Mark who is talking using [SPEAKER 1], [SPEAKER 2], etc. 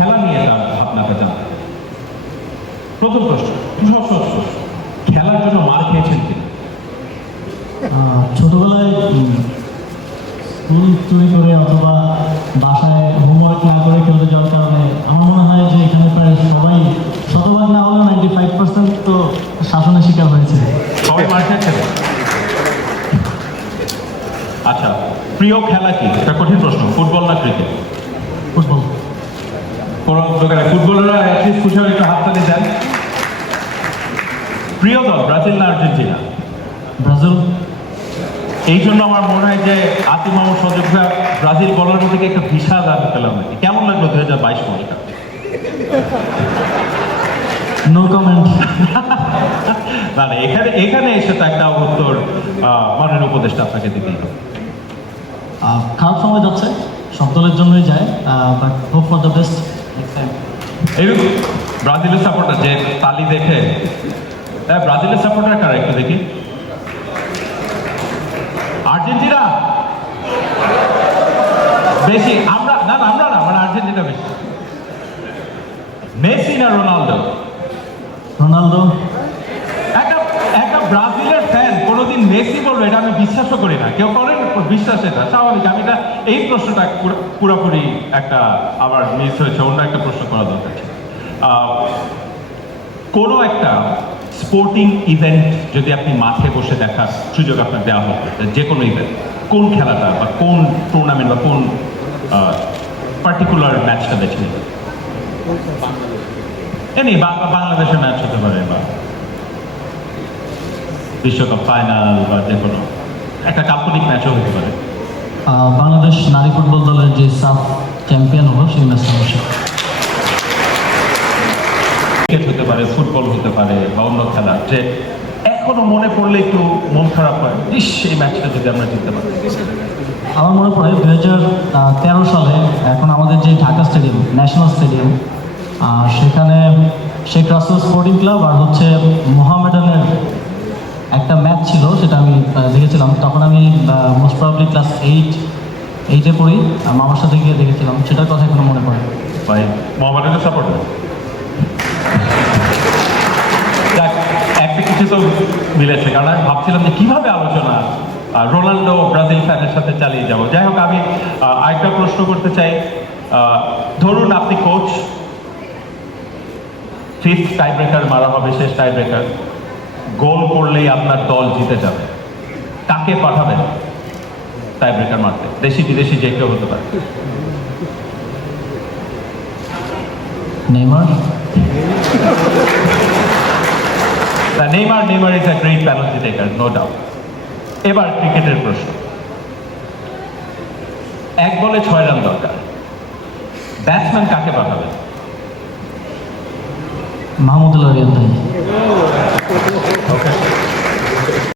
[SPEAKER 1] খেলা নিয়ে তার ভাবনাটা চাই। প্রথম প্রশ্ন সব প্রশ্ন খেলার জন্য মার খেয়েছেন কিনা
[SPEAKER 2] ছোটবেলায় স্কুল চুরি করে অথবা বাসায় হোমওয়ার্ক না করে খেলতে যাওয়ার কারণে আমার মনে হয় যে এখানে প্রায় সবাই শতভাগ না হলেও নাইনটি ফাইভ পার্সেন্ট তো শাসনের শিকার হয়েছে।
[SPEAKER 1] সবাই মার খেয়েছেন আচ্ছা প্রিয় খেলা কি? এটা কঠিন প্রশ্ন ফুটবল না ক্রিকেট
[SPEAKER 2] ফুটবল।
[SPEAKER 1] কোনো ফুটবলাররা অ্যাটলিস্ট খুশি একটু হাততালি দেন। প্রিয় দল ব্রাজিল না আর্জেন্টিনা?
[SPEAKER 2] ব্রাজিল।
[SPEAKER 1] এই জন্য আমার মনে হয় যে আতিম মামুর সজীব ব্রাজিল বলার থেকে একটা বিশাল রান পেলাম কেমন লাগল দুই হাজার বাইশ মৌলিকা
[SPEAKER 2] নো কমেন্ট
[SPEAKER 1] না এখানে এখানে এসে তো একটা উত্তর আহ, মাননীয় উপদেষ্টা আপনাকে দিতেই হবে।
[SPEAKER 2] খারাপ সময় যাচ্ছে সব দলের জন্যই যায় but hope for the best
[SPEAKER 1] এরকম ব্রাজিলের সাপোর্টার যে তালি দেখে। হ্যাঁ ব্রাজিলের সাপোর্টার কারা একটু দেখি? আর্জেন্টিনা? বেশি আমরা না না আমরা না মানে আর্জেন্টিনা বেশি। মেসি না রোনালদো?
[SPEAKER 2] রোনালদো।
[SPEAKER 1] একটা একটা ব্রাজিলের ফ্যান কোনোদিন মেসি বলবে এটা আমি বিশ্বাসও করি না। কেউ করেন বিশ্বাস এটা। স্বাভাবিক, আমি এটা, এই প্রশ্নটা পুরো- পুরোপুরি একটা আবার মিস হয়েছে, অন্য একটা প্রশ্ন করা দরকার কোনো একটা স্পোর্টিং ইভেন্ট যদি আপনি মাঠে বসে দেখার সুযোগ আপনার দেওয়া হতো যে কোনো ইভেন্ট কোন খেলাটা বা কোন টুর্নামেন্ট বা কোন পার্টিকুলার ম্যাচটা বেছে নেবেন এমনি বা- বাংলাদেশের ম্যাচ হতে পারে বা বিশ্বকাপ ফাইনাল বা যে কোনো। একটা কাল্পনিক ম্যাচও হতে পারে।
[SPEAKER 2] বাংলাদেশ নারী ফুটবল দলের যে সাফ চ্যাম্পিয়ন হলো সেই ম্যাচটা অবশ্যই।
[SPEAKER 1] ক্রিকেট হতে পারে ফুটবল হতে পারে বা অন্য খেলা যে এখনও মনে পড়লে একটু মন খারাপ হয় ইস এই ম্যাচটা যদি আমরা জিততে পারি।
[SPEAKER 2] আমার মনে পড়ে দু হাজার তেরো সালে এখন আমাদের যে ঢাকা স্টেডিয়াম ন্যাশনাল স্টেডিয়াম সেখানে শেখ রাসুল স্পোর্টিং ক্লাব আর হচ্ছে মোহামেডানের একটা ম্যাচ ছিল, সেটা আমি দেখেছিলাম। তখন আমি মোস্ট প্রবলি ক্লাস এইট এইটে পড়ি মামার সাথে গিয়ে দেখেছিলাম। সেটার কথা এখনও মনে পড়ে।
[SPEAKER 1] মিলেছে, কারণ আমি ভাবছিলাম যে কীভাবে আলোচনা রোনাল্ডো ব্রাজিল ফ্যানের সাথে চালিয়ে যাব। যাই হোক, আমি আরেকটা প্রশ্ন করতে চাই। ধরুন আপনি কোচ ফিফথ টাই ব্রেকার মারা হবে, শেষ টাই ব্রেকার গোল করলেই আপনার দল জিতে যাবে। কাকে পাঠাবেন? টাই ব্রেকার মারতে। দেশি বিদেশি যে কেউ হতে পারে।
[SPEAKER 2] Neymar?
[SPEAKER 1] Neymar, Neymar is a great penalty taker, no doubt. এবার ক্রিকেটের প্রশ্ন। এক বলে ছয় রান দরকার। ব্যাটসম্যান কাকে পাঠাবে
[SPEAKER 2] মাহমুদুল্লাহ রিয়াদ ভাই